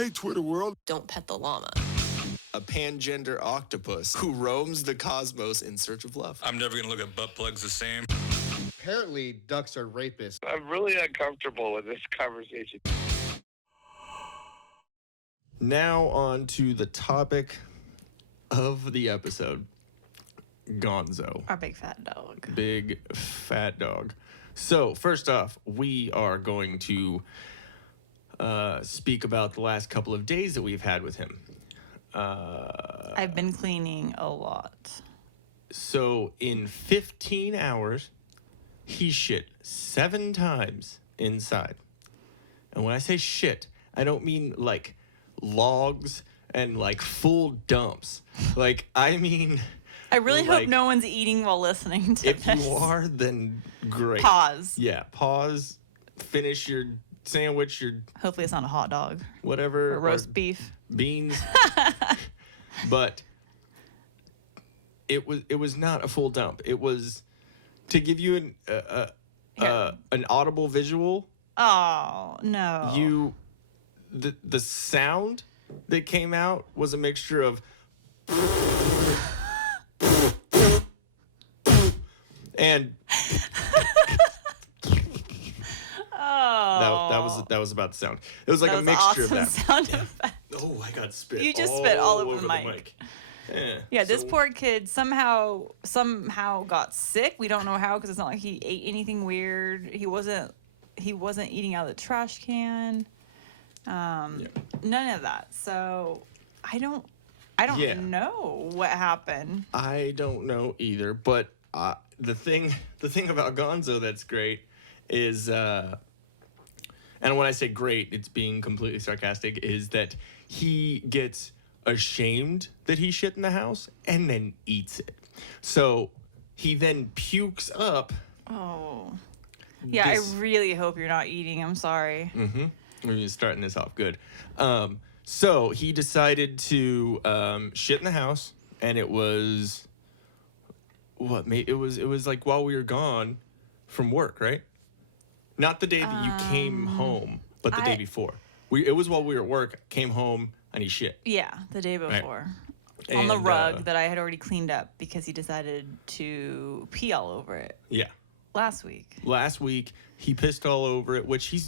Hey, Twitter world. Don't pet the llama. A pangender octopus who roams the cosmos in search of love. I'm never going to look at butt plugs the same. Apparently, ducks are rapists. I'm really uncomfortable with this conversation. Now on to the topic of the episode. Gonzo. Our big fat dog. Big fat dog. So, first off, we are going to speak about the last couple of days that we've had with him. I've been cleaning a lot. So, in 15 hours, he shit 7 times inside. And when I say shit, I don't mean like logs and like full dumps. Like, I mean... I really hope no one's eating while listening to this. If you are, then great. Pause. Yeah, pause. Finish your sandwich, your... Hopefully it's not a hot dog. Whatever. Or roast beef. Beans. But it was not a full dump. It was to give you an audible visual. Oh, no. The sound that came out was a mixture of... And that was about the sound. It was like a mixture awesome of that. Sound effect. Oh, I got spit. You just spit all over the mic. This So, poor kid somehow got sick. We don't know how because it's not like he ate anything weird. He wasn't eating out of the trash can. None of that. So I don't know what happened. I don't know either, but the thing about Gonzo that's great is, and when I say great, it's being completely sarcastic, is that he gets ashamed that he shit in the house and then eats it. So he then pukes up. Oh. Yeah, I really hope you're not eating. I'm sorry. Mm-hmm. We're starting this off good. So he decided to shit in the house, and it was... It was like while we were gone from work, right? Not the day that you came home, but the day before. It was while we were at work, came home, and he shit. Yeah, the day before. Right. On the rug that I had already cleaned up because he decided to pee all over it. Yeah. Last week, he pissed all over it, which he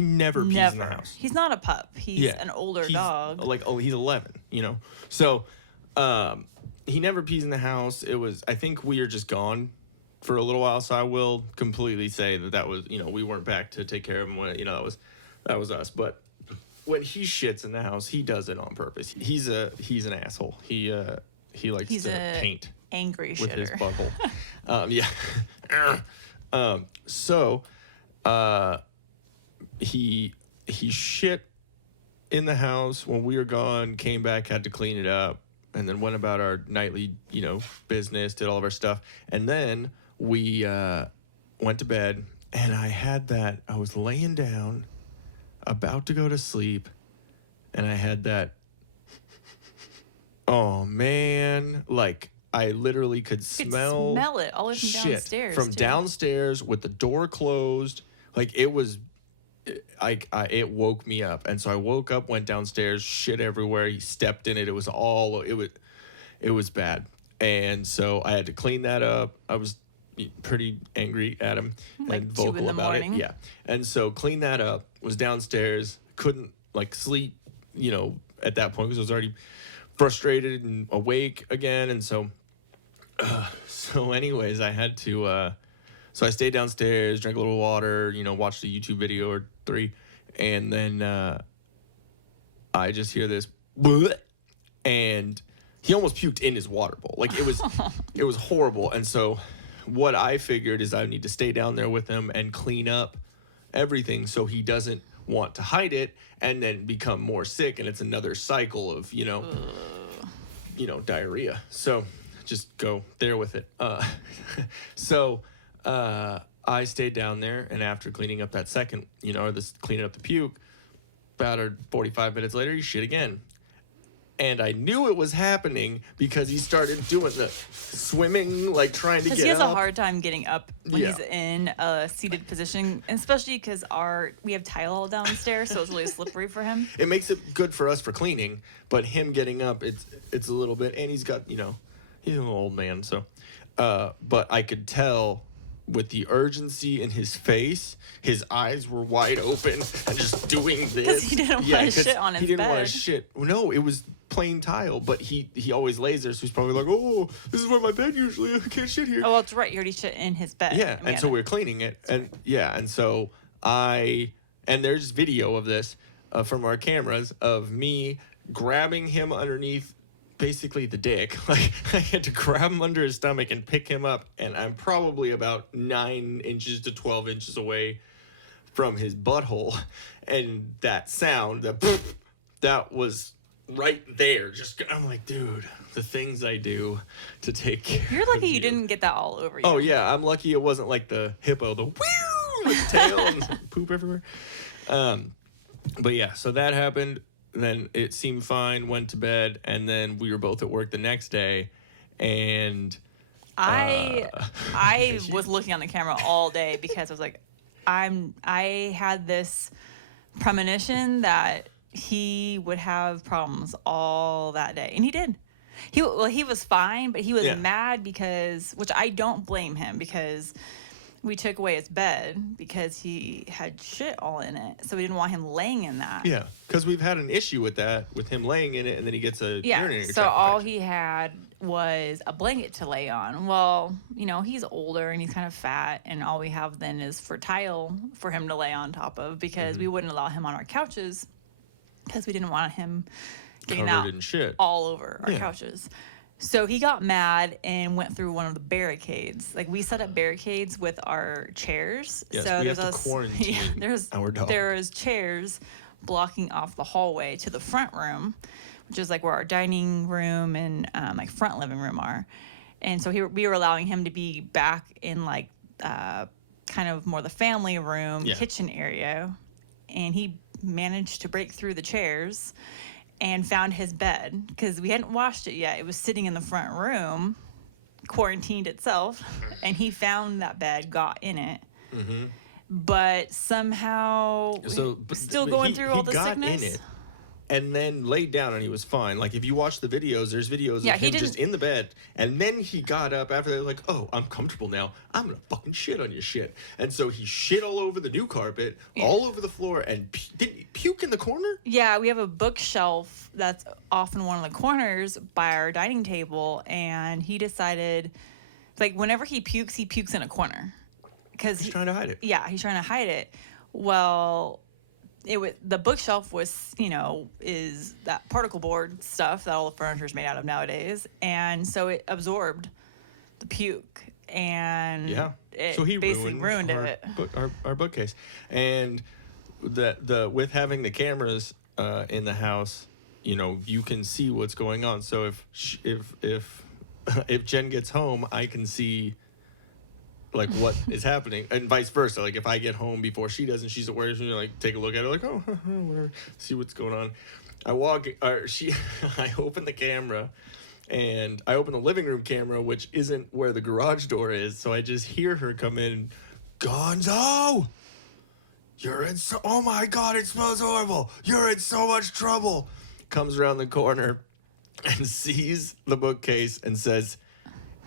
never pees in the house. He's not a pup. He's an older dog. He's 11, you know? So, he never pees in the house. I think we are just gone for a little while, so I will completely say that was, we weren't back to take care of him when, that was us. But when he shits in the house, he does it on purpose. He's an asshole. He likes to paint. Angry shitter. With his buckle. Yeah. So, he shit in the house when we were gone, came back, had to clean it up, and then went about our nightly, business, did all of our stuff. And then we went to bed, and I was laying down, about to go to sleep, and I had that, oh, man, like, I literally could smell it all the way from downstairs. From downstairs with the door closed. Like, it was... it woke me up, and so I woke up, went downstairs, shit everywhere. He stepped in it. It was bad, and so I had to clean that up. I was pretty angry at him and vocal about it. Yeah, and so cleaned that up. Was downstairs, couldn't sleep, at that point because I was already frustrated and awake again, and so anyways, I had to. So I stayed downstairs, drank a little water, watched a YouTube video or 3, and then I just hear this, and he almost puked in his water bowl. Like, it was horrible. And so what I figured is I need to stay down there with him and clean up everything so he doesn't want to hide it and then become more sick, and it's another cycle of, diarrhea. So just go there with it. I stayed down there, and after cleaning up that second, cleaning up the puke, about 45 minutes later, he shit again. And I knew it was happening because he started doing the swimming, like trying to Because get he has up. a hard time getting up when Yeah. he's in a seated position, and especially because we have tile all downstairs, so it's really slippery for him. It makes it good for us for cleaning, but him getting up, it's a little bit, and he's got, he's an old man, so. But I could tell with the urgency in his face, his eyes were wide open and just doing this. 'Cause he didn't wanna 'cause shit on his He didn't want bed. to shit. No, it was plain tile, but he always lays there, so he's probably like, oh, this is where my bed usually, I can't shit here. Oh, well, it's right. You already shit in his bed. Yeah, I and so we're cleaning it, and so and there's video of this from our cameras of me grabbing him underneath basically the dick. Like I had to grab him under his stomach and pick him up, and I'm probably about 9 inches to 12 inches away from his butthole, and that sound, that was right there. Just I'm like, dude, the things I do to take care. You're lucky of you didn't get that all over you. Oh yeah, I'm lucky it wasn't like the hippo, the whew with the tail and poop everywhere. But yeah, so that happened. Then it seemed fine. Went to bed, and then we were both at work the next day, and I was looking on the camera all day because I was like, I had this premonition that he would have problems all that day, and he did. He was fine, but he was mad because, which I don't blame him, because we took away his bed because he had shit all in it, so we didn't want him laying in that. yeah, because we've had an issue with that, with him laying in it, and then he gets a urinary So tract all infection. he had was a blanket to lay on. Well, he's older and he's kind of fat, and all we have then is for tile for him to lay on top of, because we wouldn't allow him on our couches because we didn't want him getting Covered out in shit. all over our Yeah. couches. So he got mad and went through one of the barricades. Like, we set up barricades with our chairs. Yes, so we have there's to quarantine our dog. There's chairs blocking off the hallway to the front room, which is like where our dining room and like front living room are. And so we were allowing him to be back in like kind of more the family room, kitchen area. And he managed to break through the chairs and found his bed, because we hadn't washed it yet. It was sitting in the front room, quarantined itself, and he found that bed, got in it. But somehow, still going through all the sickness. In it, and then laid down, and he was fine. Like, if you watch the videos, there's videos of him just in the bed, and then he got up after that, like, oh, I'm comfortable now. I'm gonna fucking shit on your shit. And so he shit all over the new carpet, all over the floor, and did he puke in the corner? Yeah, we have a bookshelf that's off in one of the corners by our dining table, and he decided, like, whenever he pukes in a corner. Because He's trying to hide it. Yeah, he's trying to hide it. Well, the bookshelf was, is that particle board stuff that all the furniture is made out of nowadays, and so it absorbed the puke, and it so he basically ruined it. Our bookcase, and the with having the cameras in the house, you can see what's going on. So if Jen gets home, I can see like what is happening, and vice versa. Like, if I get home before she does and she's at work, she's like, take a look at it, like, oh, whatever, see what's going on. I open the camera, and I open the living room camera, which isn't where the garage door is, so I just hear her come in, Gonzo, you're in oh my god, it smells horrible, you're in so much trouble. Comes around the corner and sees the bookcase and says,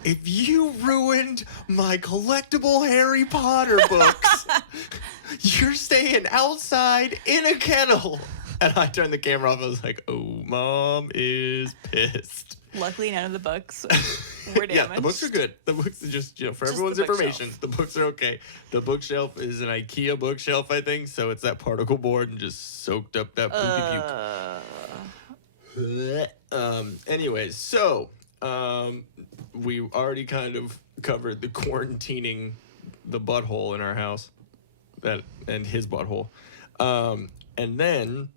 if you ruined my collectible Harry Potter books, you're staying outside in a kennel. And I turned the camera off. I was like, oh, Mom is pissed. Luckily, none of the books were damaged. Yeah, the books are good. The books are just, for everyone's the information, bookshelf. the books are okay. The bookshelf is an IKEA bookshelf, I think. So it's that particle board and just soaked up that poopy puke. Anyways, so we already kind of covered the quarantining the butthole in our house, and his butthole, and then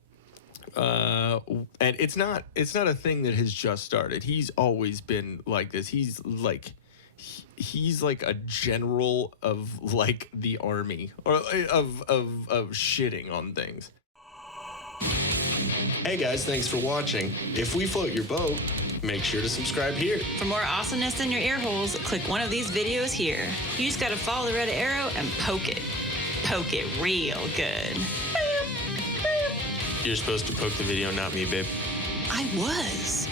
and it's not a thing that has just started. He's always been like this. He's like a general of like the army, or of shitting on things. Hey guys, thanks for watching. If we float your boat, make sure to subscribe here. For more awesomeness in your ear holes, click one of these videos here. You just gotta follow the red arrow and poke it. Poke it real good. You're supposed to poke the video, not me, babe. I was.